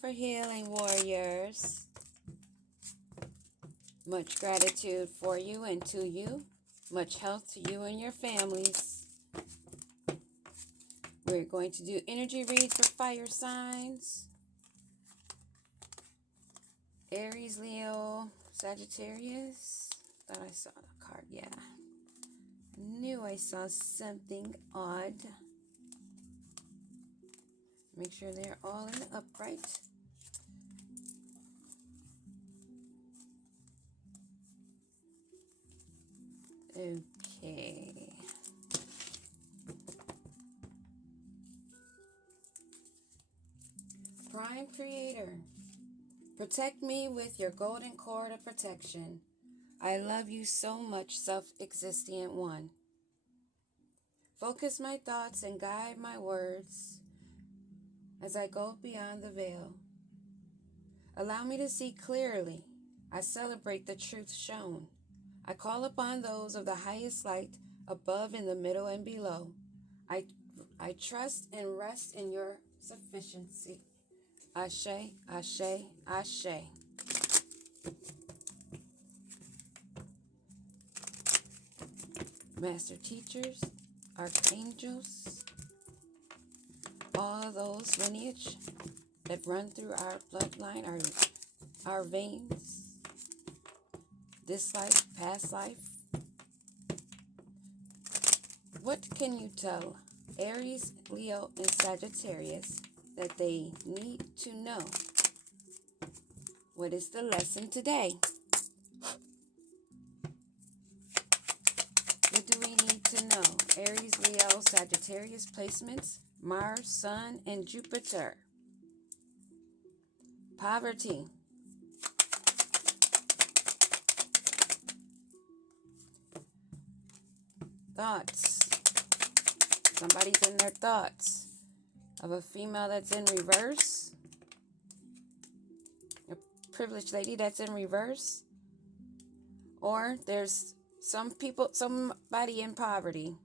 for healing, warriors. Much gratitude for you and to you. Much health to you and your families. We're going to do energy reads for fire signs. Aries, Leo, Sagittarius. Thought I saw the card, yeah. Knew I saw something odd. Make sure they're all in the upright. Okay. Prime Creator, protect me with your golden cord of protection. I love you so much, self-existent one. Focus my thoughts and guide my words as I go beyond the veil. Allow me to see clearly. I celebrate the truth shown. I call upon those of the highest light, above, in the middle, and below. I trust and rest in your sufficiency. Ashe, ashe, ashe. Master teachers, archangels, all those lineage that run through our bloodline, our veins, this life, past life. What can you tell Aries, Leo, and Sagittarius that they need to know? What is the lesson today? What do we need to know? Aries, Leo, Sagittarius placements, Mars, Sun, and Jupiter. Poverty. Thoughts. Somebody's in their thoughts of a female that's in reverse. A privileged lady that's in reverse. Or there's somebody in poverty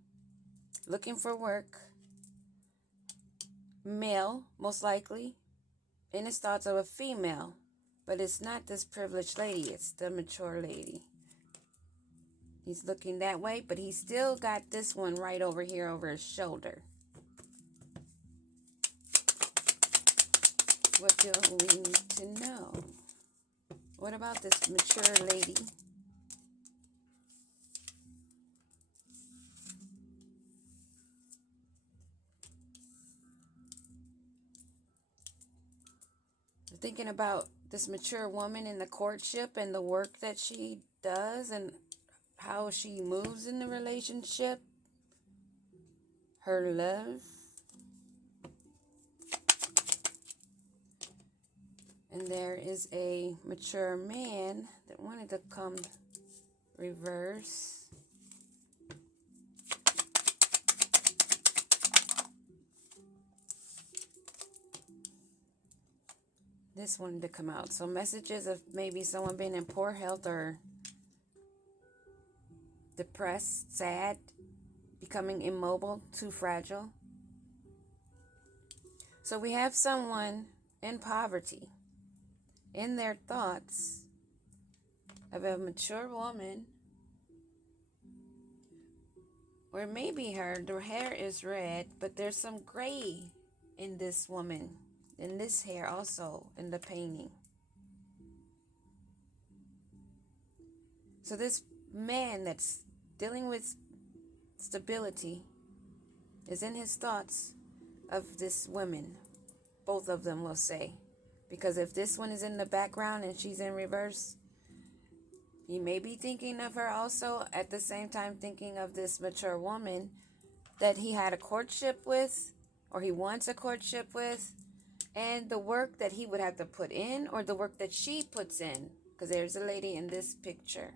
looking for work. Male, most likely, in his thoughts of a female. But it's not this privileged lady, it's the mature lady. He's looking that way, but he's still got this one right over here over his shoulder. What do we need to know? What about this mature lady? Thinking about this mature woman in the courtship and the work that she does and how she moves in the relationship, her love. And there is a mature man that wanted to come reverse. This wanted to come out. So messages of maybe someone being in poor health or depressed, sad, becoming immobile, too fragile. So we have someone in poverty, in their thoughts of a mature woman, or maybe her hair is red, but there's some gray in this woman, in this hair also, in the painting. So this man that's dealing with stability is in his thoughts of this woman. Both of them will say. Because if this one is in the background and she's in reverse, he may be thinking of her also, at the same time thinking of this mature woman that he had a courtship with, or he wants a courtship with, and the work that he would have to put in, or the work that she puts in. Because there's a lady in this picture.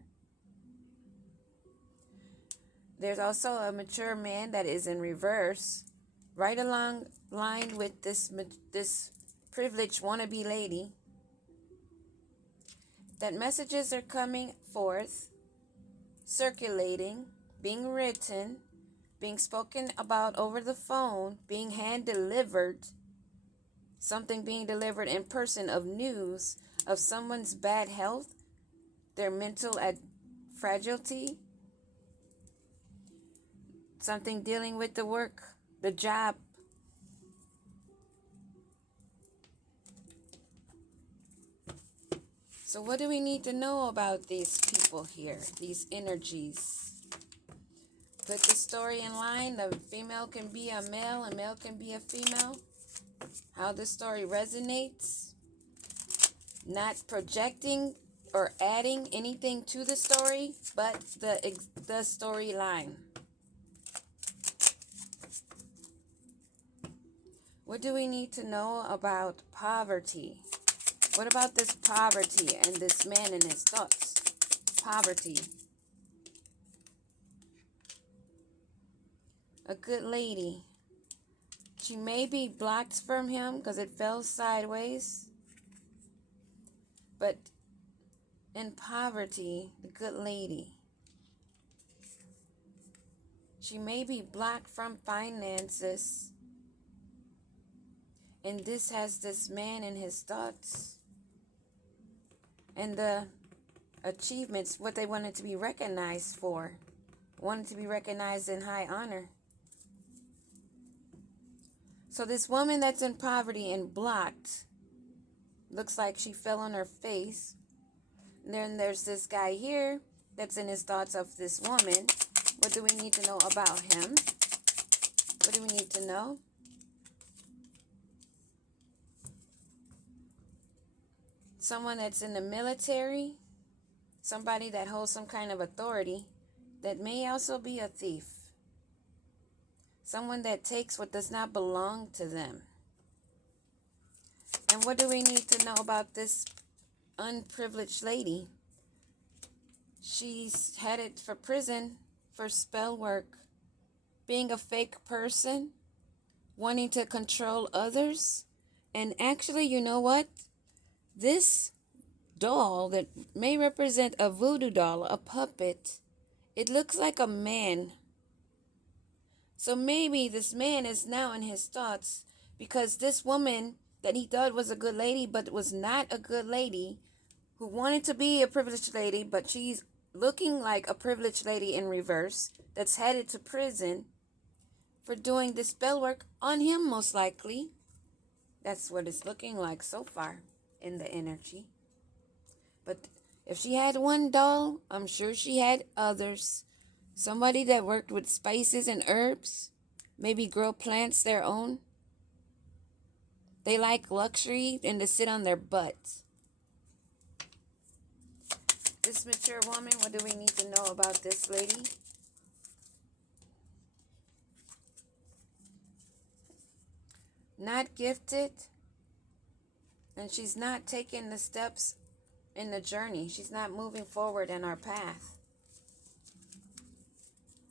There's also a mature man that is in reverse, right along line with this privileged wannabe lady. That messages are coming forth, circulating, being written, being spoken about over the phone, being hand delivered, something being delivered in person of news of someone's bad health, their mental fragility, something dealing with the work, the job. So what do we need to know about these people here, these energies? Put the story in line. The female can be a male, a male can be a female. How the story resonates. Not projecting or adding anything to the story, but the storyline. What do we need to know about poverty? What about this poverty and this man and his thoughts? Poverty. A good lady. She may be blocked from him because it fell sideways. But in poverty, the good lady. She may be blocked from finances. And this has this man and his thoughts. And the achievements, what they wanted to be recognized for. Wanted to be recognized in high honor. So this woman that's in poverty and blocked, looks like she fell on her face. And then there's this guy here that's in his thoughts of this woman. What do we need to know about him? What do we need to know? Someone that's in the military, somebody that holds some kind of authority, that may also be a thief. Someone that takes what does not belong to them. And what do we need to know about this unprivileged lady? She's headed for prison for spell work, being a fake person, wanting to control others. And actually, you know what? This doll that may represent a voodoo doll, a puppet, it looks like a man. So maybe this man is now in his thoughts because this woman that he thought was a good lady but was not a good lady, who wanted to be a privileged lady, but she's looking like a privileged lady in reverse, that's headed to prison for doing this spell work on him most likely. That's what it's looking like so far in the energy. But if she had one doll, I'm sure she had others. Somebody that worked with spices and herbs, maybe grow plants their own. They like luxury and to sit on their butts. This mature woman, what do we need to know about this lady? Not gifted, and she's not taking the steps in the journey. She's not moving forward in our path.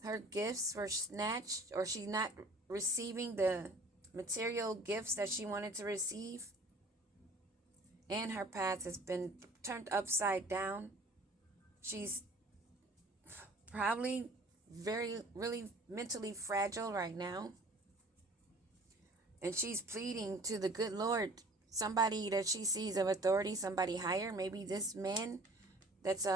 Her gifts were snatched, or she's not receiving the material gifts that she wanted to receive. And her path has been turned upside down. She's probably really mentally fragile right now. And she's pleading to the good Lord, somebody that she sees of authority, somebody higher, maybe this man that's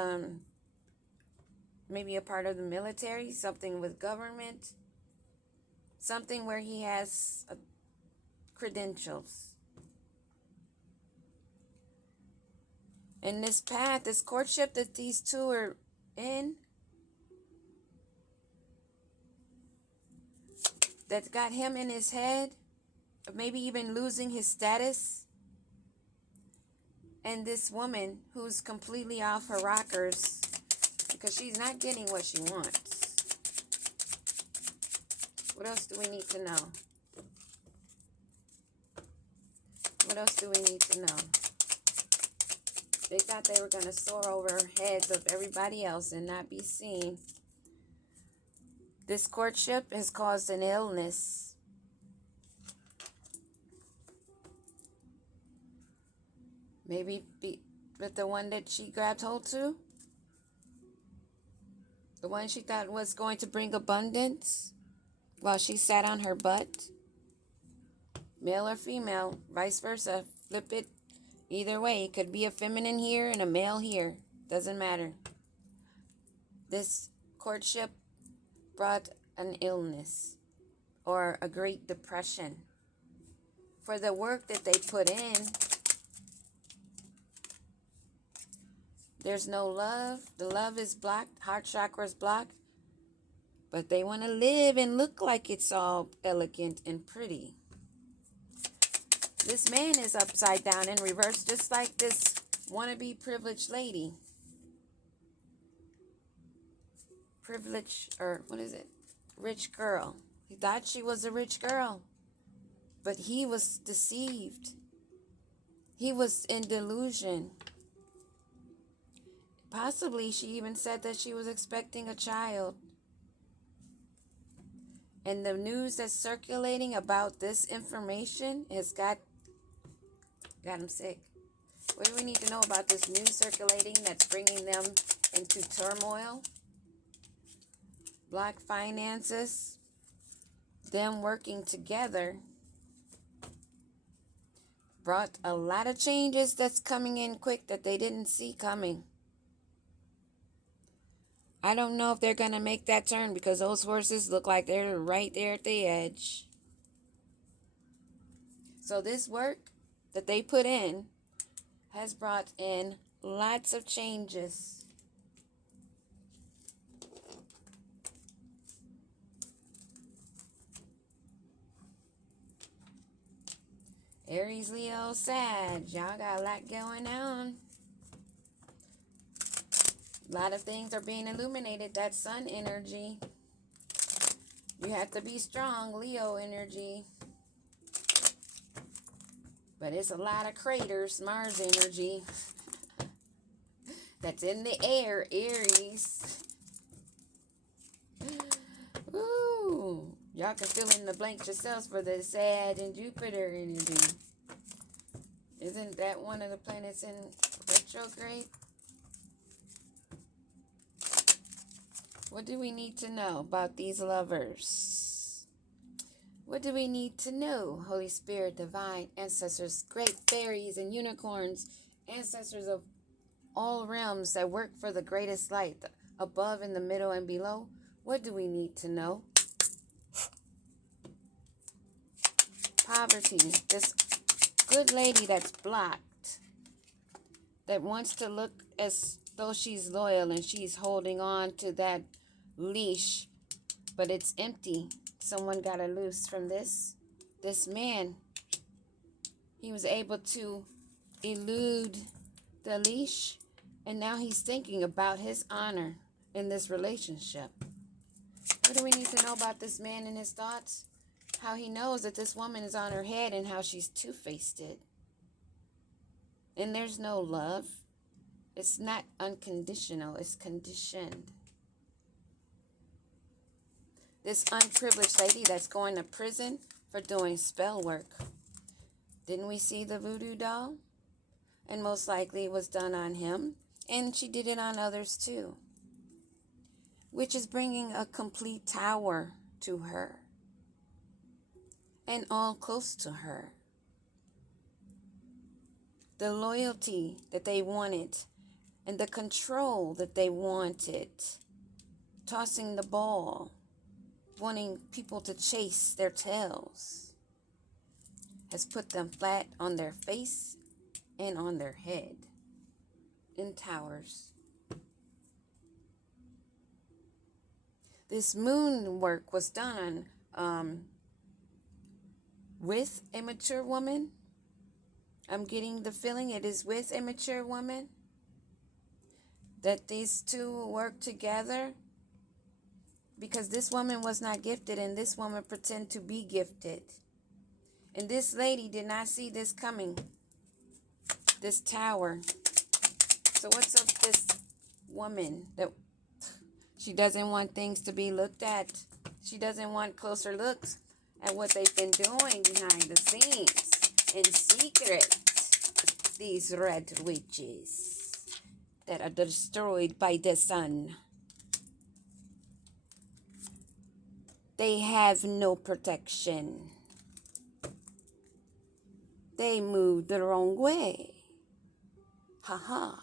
maybe a part of the military, something with government, something where he has credentials. And this path, this courtship that these two are in, that got him in his head, maybe even losing his status. And this woman who's completely off her rockers because she's not getting what she wants. What else do we need to know? What else do we need to know? They thought they were going to soar over heads of everybody else and not be seen. This courtship has caused an illness. Maybe with the one that she grabbed hold to. The one she thought was going to bring abundance while she sat on her butt. male or female, vice versa. Flip it either way. It could be a feminine here and a male here. Doesn't matter. This courtship brought an illness or a great depression. For the work that they put in, there's no love. The love is blocked. Heart chakra is blocked. But they want to live and look like it's all elegant and pretty. This man is upside down in reverse, just like this wannabe privileged lady. Rich girl. He thought she was a rich girl. But he was deceived. He was in delusion. Possibly she even said that she was expecting a child. And the news that's circulating about this information has got him sick. What do we need to know about this news circulating that's bringing them into turmoil? Black finances, them working together, brought a lot of changes that's coming in quick that they didn't see coming. I don't know if they're going to make that turn because those horses look like they're right there at the edge. So this work that they put in has brought in lots of changes. Aries, Leo, Sag, y'all got a lot going on. A lot of things are being illuminated. That sun energy. You have to be strong, Leo energy. But it's a lot of craters, Mars energy. That's in the air, Aries. Ooh. Y'all can fill in the blanks yourselves for the Sag and Jupiter energy. Isn't that one of the planets in retrograde? What do we need to know about these lovers? What do we need to know? Holy Spirit, divine ancestors, great fairies and unicorns, ancestors of all realms that work for the greatest light, above, in the middle, and below. What do we need to know? Poverty, this good lady that's blocked, that wants to look as though she's loyal and she's holding on to that leash, but it's empty. Someone got her loose from this. This man, he was able to elude the leash, and now he's thinking about his honor in this relationship. What do we need to know about this man and his thoughts? How he knows that this woman is on her head and how she's two-faced it. And there's no love. It's not unconditional. It's conditioned. This unprivileged lady that's going to prison for doing spell work. Didn't we see the voodoo doll? And most likely it was done on him. And she did it on others too. Which is bringing a complete tower to her. And all close to her. The loyalty that they wanted and the control that they wanted, tossing the ball, wanting people to chase their tails, has put them flat on their face and on their head in towers. This moon work was done with a mature woman. I'm getting the feeling it is with a mature woman. That these two work together. Because this woman was not gifted and this woman pretended to be gifted. And this lady did not see this coming. This tower. So what's up with this woman? That she doesn't want things to be looked at. She doesn't want closer looks at what they've been doing behind the scenes. In secret. These red witches that are destroyed by the sun. They have no protection. They moved the wrong way. Ha ha.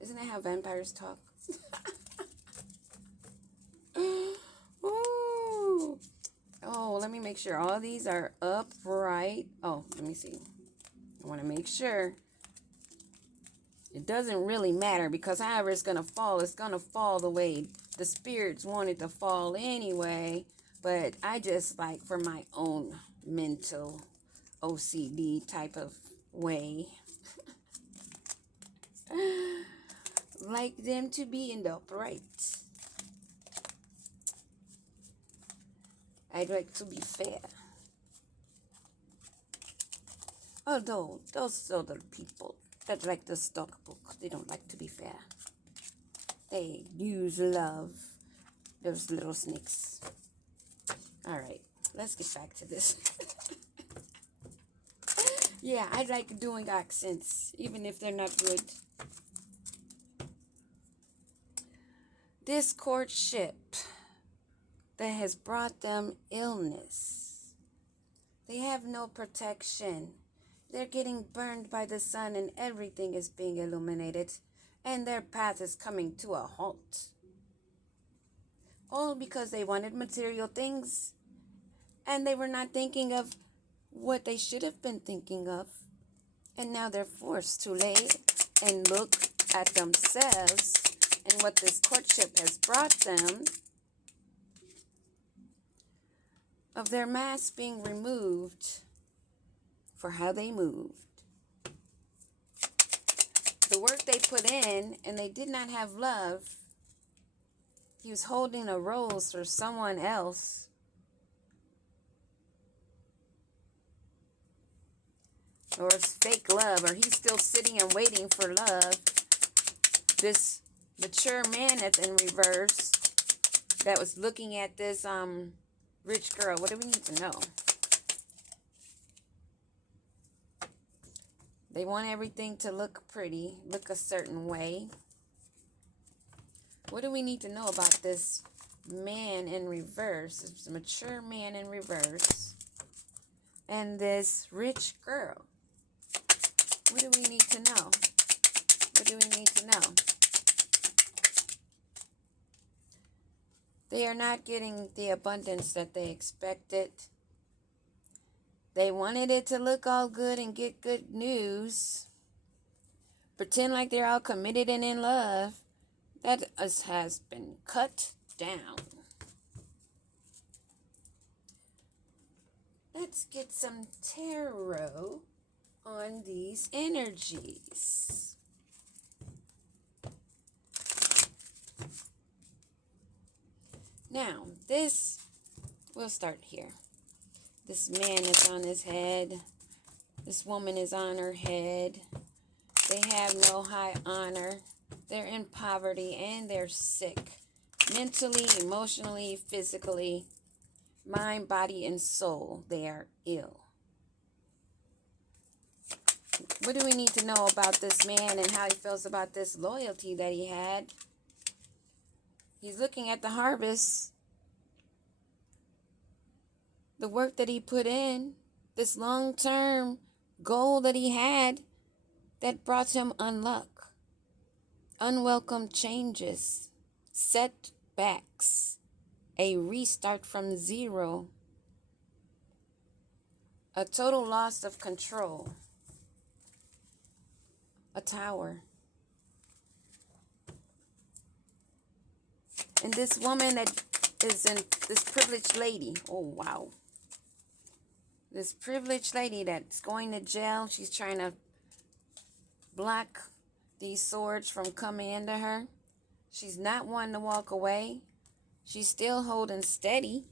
Isn't that how vampires talk? Ooh. Oh, let me make sure all these are upright. Oh, let me see. I want to make sure. It doesn't really matter because however it's going to fall the way the spirits want it to fall anyway. But I just like for my own mental OCD type of way, like them to be in the upright. I'd like to be fair. Although those other people that like the stock book, they don't like to be fair. They use love. Those little snakes. Alright, let's get back to this. Yeah, I like doing accents, even if they're not good. This courtship that has brought them illness. They have no protection. They're getting burned by the sun and everything is being illuminated. And their path is coming to a halt. All because they wanted material things. And they were not thinking of what they should have been thinking of. And now they're forced to lay and look at themselves and what this courtship has brought them. Of their mask being removed for how they moved. The work they put in, and they did not have love. He was holding a rose for someone else. Or it's fake love, or he's still sitting and waiting for love. This mature man that's in reverse, that was looking at this rich girl. What do we need to know? They want everything to look pretty, look a certain way. What do we need to know about this man in reverse? It's a mature man in reverse. And this rich girl. What do we need to know? What do we need to know? They are not getting the abundance that they expected. They wanted it to look all good and get good news. Pretend like they're all committed and in love. That has been cut down. Let's get some tarot on these energies. Now, we'll start here. This man is on his head. This woman is on her head. They have no high honor. They're in poverty and they're sick. Mentally, emotionally, physically, mind, body, and soul. They are ill. What do we need to know about this man and how he feels about this loyalty that he had? He's looking at the harvest. The work that he put in, this long-term goal that he had, that brought him unluck, unwelcome changes, setbacks, a restart from zero, a total loss of control, a tower. And this woman that is in this privileged lady, oh wow. This privileged lady that's going to jail, she's trying to block these swords from coming into her. She's not wanting to walk away. She's still holding steady.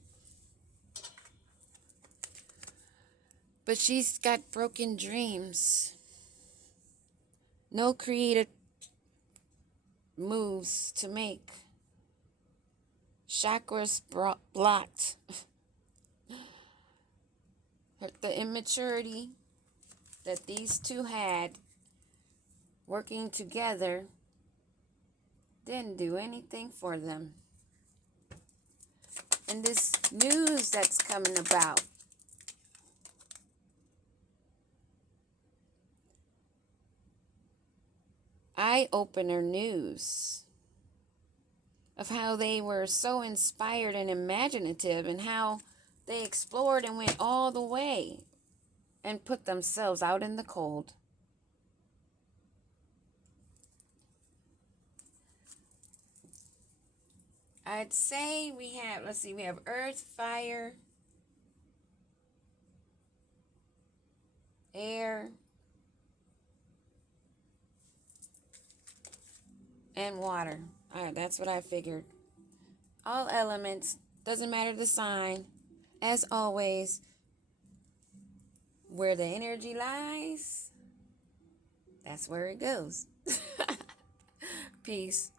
But she's got broken dreams. No creative moves to make. Chakras blocked. The immaturity that these two had working together didn't do anything for them. And this news that's coming about, eye-opener news of how they were so inspired and imaginative and how they explored and went all the way and put themselves out in the cold. I'd say we have, we have earth, fire, air, and water. All right, that's what I figured. All elements, doesn't matter the sign. As always, where the energy lies, that's where it goes. Peace.